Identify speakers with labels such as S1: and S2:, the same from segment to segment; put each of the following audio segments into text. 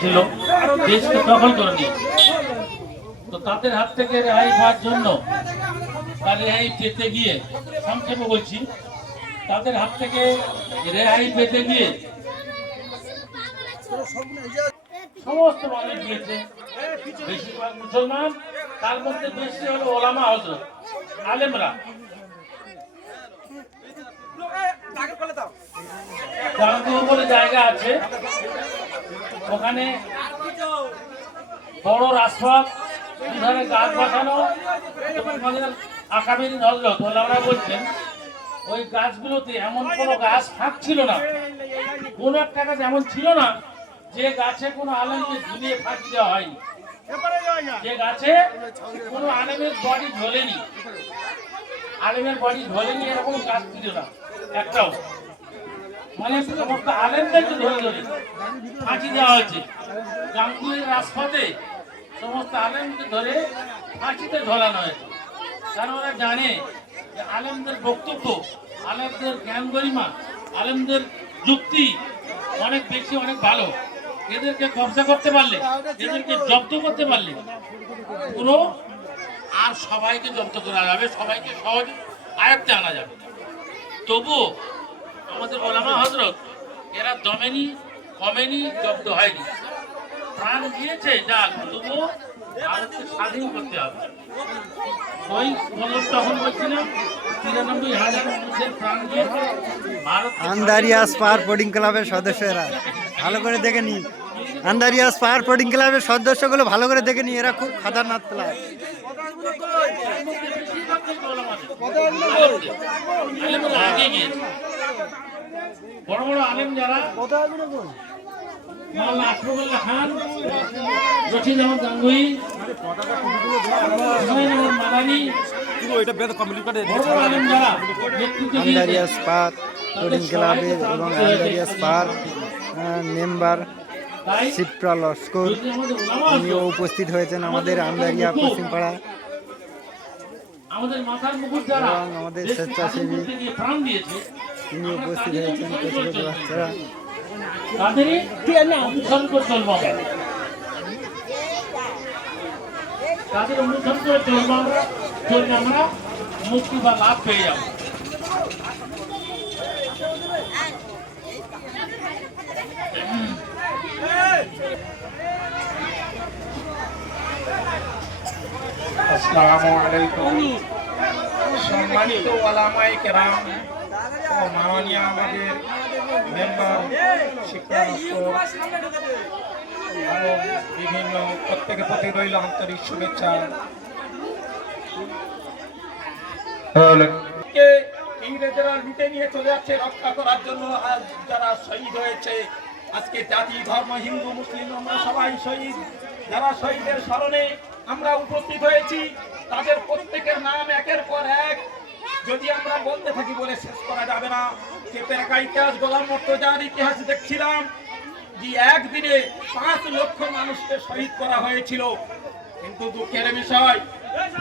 S1: ছিল, দেশকে দখল করে তো তাদের হাত থেকে রেহাই পাওয়ার জন্য বা রেহাই পেতে গিয়ে, সংক্ষেপে বলছি, তাদের হাত থেকে রেহাই পেতে গিয়ে সমস্ত মানুষ গিয়েছে। বেশিরভাগ মুসলমান, তার মধ্যে বেশি হলো ওলামা হজরত আলেমরা। বলে জায়গা আছে ওখানে বড় রাজপথ দুধারে গাছ এবং আমাদের হজরত ওলামরা বলছেন, ওই গাছগুলোতে এমন কোনো গাছ ফাঁক ছিল না। কোনো একটা গাছ এমন ছিল না যে গাছে কোনো আলমকে ঝুলিয়ে ফাঁকি দেওয়া হয়নি। যে গাছে কোনো আলেমের বডি ঝোলেনি। আলেমের বডি ঝোলেনি, এরকম গাছ ছিল না, একটাও। মানে সমস্ত আলেমদেরকে ধরে ধরে ফাঁকি দেওয়া হয়েছে। গাঙ্গুলির রাজপথে সমস্ত আলেমকে ধরে ফাঁসিতে ঝোলানো হয়েছে। কারণ ওরা জানে যে আলেমদের বক্তব্য, আলেমদের জ্ঞান গরিমা, আলেমদের যুক্তি অনেক বেশি, অনেক ভালো। এদেরকে কবজা করতে পারলে, এদেরকে জব্দ করতে পারলে পুরো আর সবাইকে জব্দ করা যাবে, সবাইকে সহজে আয়ত্তে আনা যাবে। তবুও আমাদের ওলামা হজরত এরা দমেনি কমেনি জব্দ হয়নি। প্রাণ দিয়েছে যাক তবুও ভারতকে স্বাধীন করতে হবে। ওই বললাম তখন বলছিলাম তিরানব্বই হাজার মানুষের প্রাণ দিয়েছে ভারত
S2: আন্দারিয়াস পার পোডিং ক্লাবের সদস্যরা ভালো করে দেখে নি আন্দারিয়াস পার পোডিং ক্লাবের সদস্যগুলো ভালো করে দেখে নি এরা খুব খাতারনাক ক্লাব
S1: আগে গিয়েছে। বড় বড় আলেম যারা মাওলানা আশরাফুল্লাহ খান রশিদ আহমদ গাঙ্গুই হুমায়ুন আহমদ মাদানি বড় বড় আলেম যারা নেতৃত্ব দিয়েছে
S2: আন্দারিয়াস পার পোডিং ক্লাবের এবং আন্দারিয়াস পার মেম্বার শিপ্রা লস্কর
S1: যদি
S2: তিনিও উপস্থিত হয়েছেন আমাদের আন্দারিয়া পশ্চিমপাড়া
S1: আমাদের মাথার মুকুট যারা
S2: আমাদের স্বেচ্ছাসেবী
S1: প্রাণ দিয়েছে
S2: তিনি উপস্থিত হয়েছেন কিছু বাচ্চারা।
S1: তাদেরই অনুসরণ করে চলবো আমরা। তাদের অনুসরণ করে চলবো আমরা। চললে আমরা মুক্তি বা লাভ পেয়ে যাব।
S3: আসসালামু আলাইকুম। সম্মানিত ওলামায়ে কেরাম ও মাননীয় আমাদের মেম্বার এবং বিভিন্ন প্রত্যেকের প্রতি রইল আন্তরিক শুভেচ্ছা। ইংরেজরা লুটে নিয়ে চলে যাচ্ছে রক্ষা করার জন্য আজ যারা শহীদ হয়েছে আজকে জাতি ধর্ম হিন্দু মুসলিম আমরা সবাই শহীদ। যারা শহীদের স্মরণে আমরা উপস্থিত হয়েছি। তাদের প্রত্যেকের নাম একের পর এক। যদি আমরা বলতে থাকি বলে শেষ করা যাবে না। যে পেরাকা ইতিহাস, গোলাম মর্তজার ইতিহাস দেখছিলাম যে একদিনে পাঁচ লক্ষ মানুষকে শহীদ করা হয়েছিল। কিন্তু দুঃখের বিষয়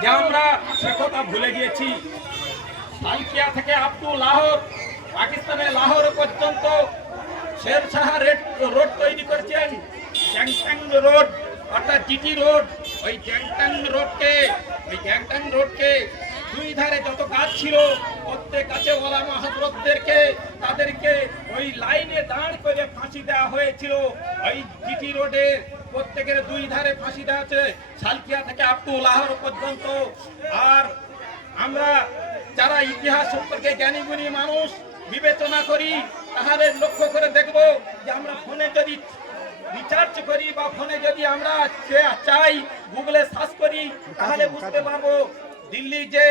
S3: যে আমরা সে কথা ভুলে গিয়েছি। সালকিয়া থেকে টু লাহোর, পাকিস্তানের লাহোর পর্যন্ত শের শাহ রেড তৈরি করেছেন। রোড, অর্থাৎ জিটি রোড। ওই জ্যাংট্যাং রোডকে, ওই জ্যাংট্যাং রোডকে দুই ধারে যত গাছ ছিল, প্রত্যেক গাছে ওলামা হজরতদেরকে তাদেরকে ওই লাইনে দাঁড় করে ফাঁসি দেওয়া হয়েছিল। ওই জিটি রোডে প্রত্যেকের দুই ধারে ফাঁসি দেওয়া আছে সালকিয়া থেকে আপ টু লাহোর পর্যন্ত। আর আমরা যারা ইতিহাস সম্পর্কে জ্ঞানীগুণী মানুষ, বিবেচনা করি তাহলে লক্ষ্য করে দেখব যে আমরা ফোনে যদি রিচার্জ করি বা ফোনে যদি আমরা চাই, গুগলে সার্চ করি, তাহলে বুঝতে পারব। দিল্লি যে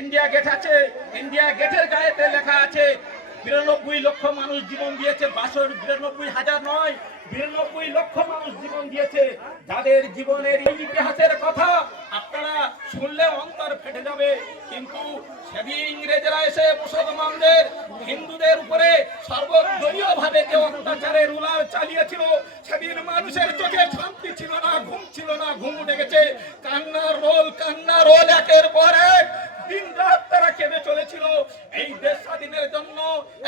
S3: ইন্ডিয়া গেট আছে, ইন্ডিয়া গেটের গায়েতে লেখা আছে বিরানব্বই লক্ষ মানুষ জীবন দিয়েছে, বাসর বিরানব্বই হাজার নয়, বিরানব্বই লক্ষ মানুষ জীবন দিয়েছে। যাদের জীবনের ইতিহাসের কথা আপনারা শুনলে অন্তর ফেটে যাবে, কিন্তু সেদিন ইংরেজরা এসে মুসলমানদের, হিন্দুদের উপরে সর্বদলীয় ভাবে যে অত্যাচারের উলার চালিয়েছিল, সেদিন মানুষের চোখে শান্তি ছিল না, ঘুম ছিল না, ঘুম উঠে গেছে। কান্নার রোল কান্নার রোল একের পর এক দিন রাত তারা কেঁদে চলেছিল। এই দেশ স্বাধীনের জন্য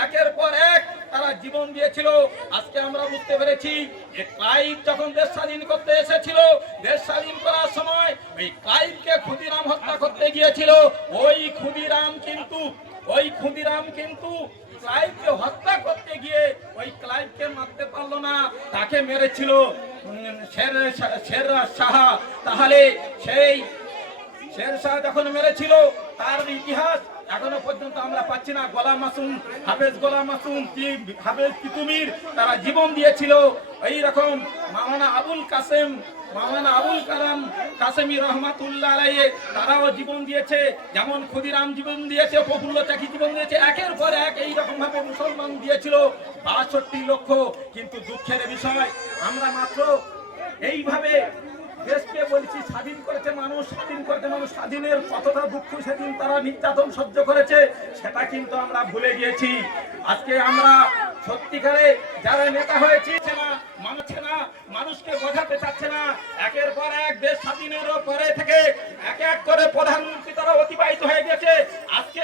S3: একের পর এক তারা জীবন দিয়েছিল। আজকে আমরা বুঝতে পেরেছি যে ক্লাইভ যখন দেশ স্বাধীন করতে এসেছিল, দেশ স্বাধীন করার সময় ওই ক্লাইভকে ক্ষুদিরাম হত্যা করতে গিয়েছিল। ওই ক্ষুদিরাম কিন্তু, ওই ক্ষুদিরাম কিন্তু ক্লাইভকে হত্যা করতে গিয়ে ওই ক্লাইভকে মারতে পারল না। তাকে মেরেছিল শের শাহ। তাহলে সেই শের শাহ যখন মেরেছিল, তার ইতিহাস এখনও পর্যন্ত আমরা পাচ্ছি না। গোলাম মাসুম, হাফেজ গোলাম মাসুম, কি হাফেজ তিতুমির তারা জীবন দিয়েছিল। এই রকম মাওলানা আবুল কাসেম, মাওলানা আবুল কালাম কাসেমি রহমাতুল্লাহ আলাইহি, তারাও জীবন দিয়েছে। যেমন ক্ষুদিরাম জীবন দিয়েছে, প্রফুল্ল চাকি জীবন দিয়েছে। একের পর এক এই রকম ভাবে মুসলমান দিয়েছিল। বাষট্টি লক্ষ। কিন্তু দুঃখের বিষয়, আমরা মাত্র এইভাবে দেশকে বলছি, স্বাধীন করেছে মানুষ, স্বাধীন করেছে মানুষ, স্বাধীনের কতটা দুঃখ সেদিন তারা নির্যাতন সহ্য করেছে, সেটা কিন্তু আমরা ভুলে গিয়েছি। আজকে আমরা সত্যিকারে যারা নেতা হয়েছে না, মানছে না, মানুষকে বোঝাতে চাচ্ছে না, একের পর এক দেশ স্বাধীনেরও পরে থেকে এক এক করে প্রধানমন্ত্রী তারা অতিবাহিত হয়ে গেছে। আজকে